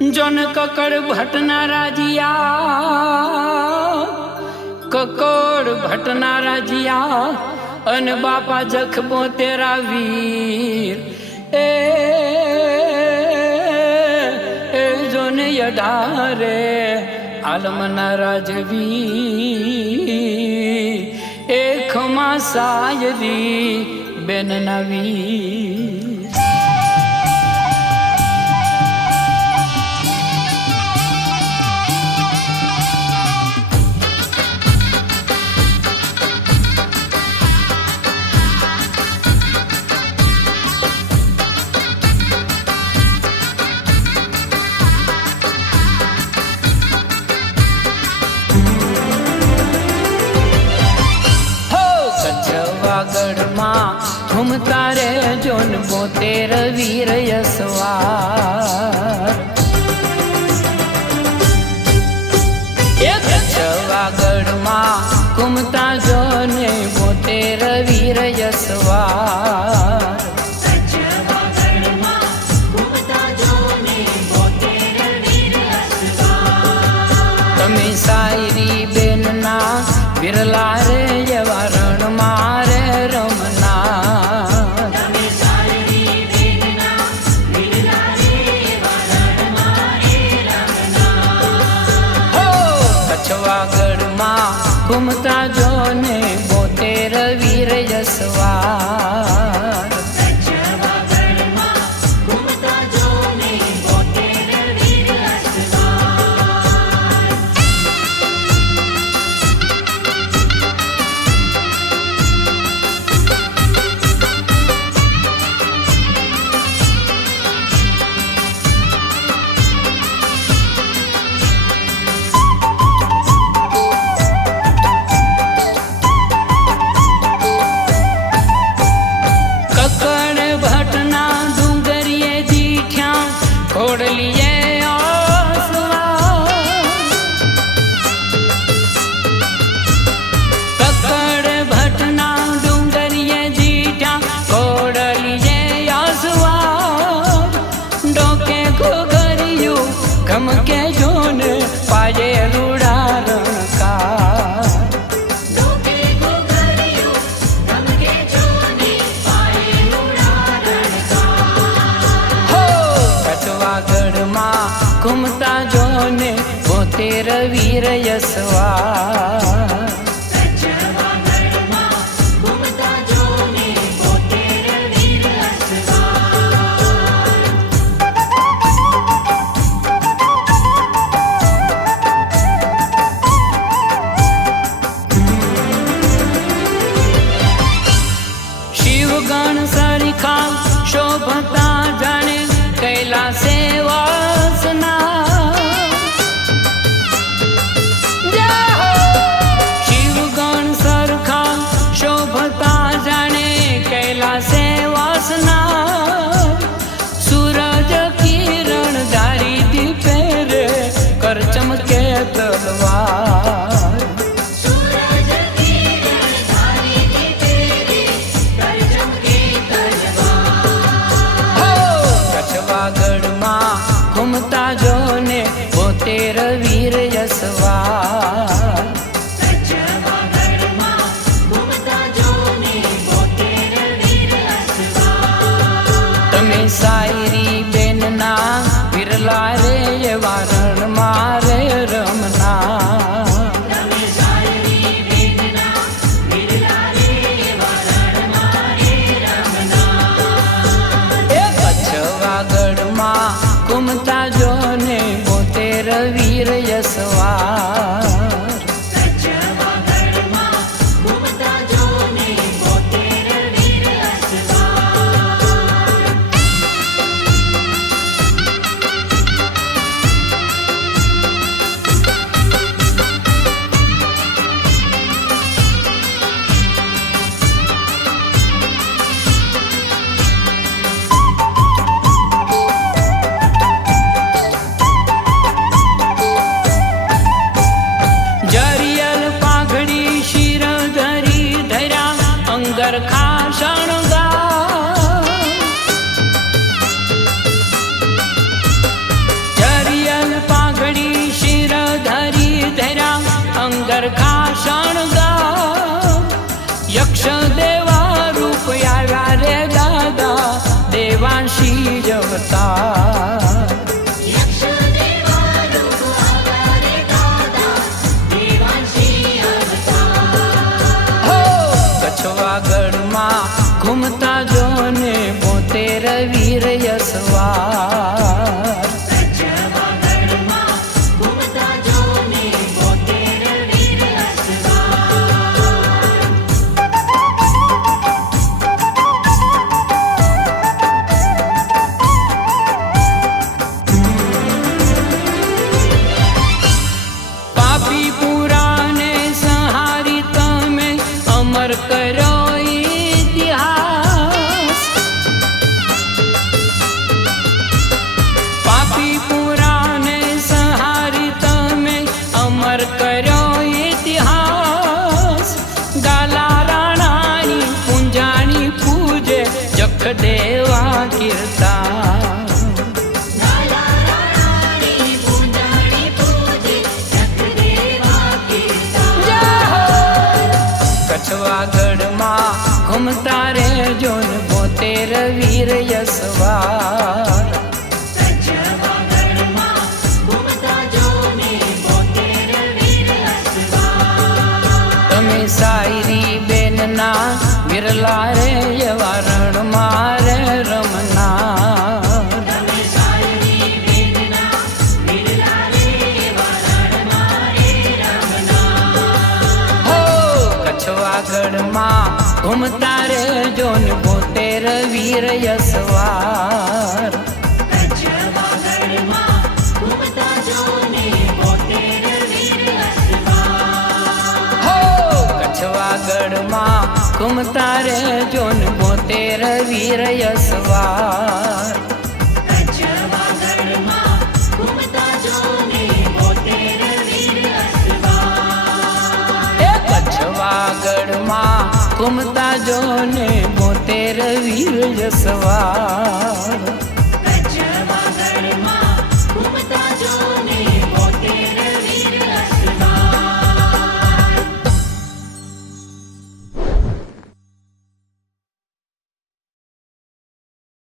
John કકડ ભટનારા Jiya, કકોડ ભટનારા Jiya, અને બાપા જખબો તેરા વીર એ જોને યઢારે આલમના રાજવી એ ખમા સાયરી બેન નવી. ઘૂમતા રે જોન 72 વીર યસવાર, એક છવાગઢમાં ઘૂમતા જોને 72 વીર યસવાર. તમે શાયરી બેનના વિરલા રે એવા રણ મારે રમના. કચ્છવાગઢમાં ઘૂમતા જોને 72 વીર યસવાર. કે જોને પાયે રૂડા રણકાર, હો કચ્છવાગઢમાં ઘૂમતા જોને 72 વીર યસવાર. ગણ સરીખા શોભતા જાણે કૈલાસે વાસના. શિવ ગણ સરખા શોભતા જાણે કૈલાસે વાસના. સૂરજ કિરણ ધારી દીપે રે કર ચમકે તલવાર. ઘૂમતા જોને 72 વીર યસવાર. તમે શાયરી બેનના વિરલા રે એવા રણ મારે રમના. કચ્છવાગઢમાં ઘૂમતા જોને 72 વીર યસવાર. અવતાર. હો કચ્છવાગઢમાં ઘૂમતા જોને 72 વીર યશવાર. પાપી પુરાને સંહારી તમે અમર કર્યો ઇતિહાસ. પાપી પુરાને સંહારી તમે અમર કર્યો ઇતિહાસ. ગાલા રાણાની પૂંજાણી પૂજે જખદેવા કીર્તા. કચ્છવાગઢમાં ઘૂમતા રહેજો ને 72 વીર યશવાર. તમે શાયરી બેનના વિરલા રે એવા રણમાં રે રમનાર. કચ્છવાગઢમાં ઘૂમતા રહેજો ને 72 વીર યશવાર. હો કચ્છવાગઢમાં ઘૂમતા રહેજો ને 72 વીર યશવાર. કચ્છવાગઢમાં ઘૂમતા જોને 72 વીર યશવાર.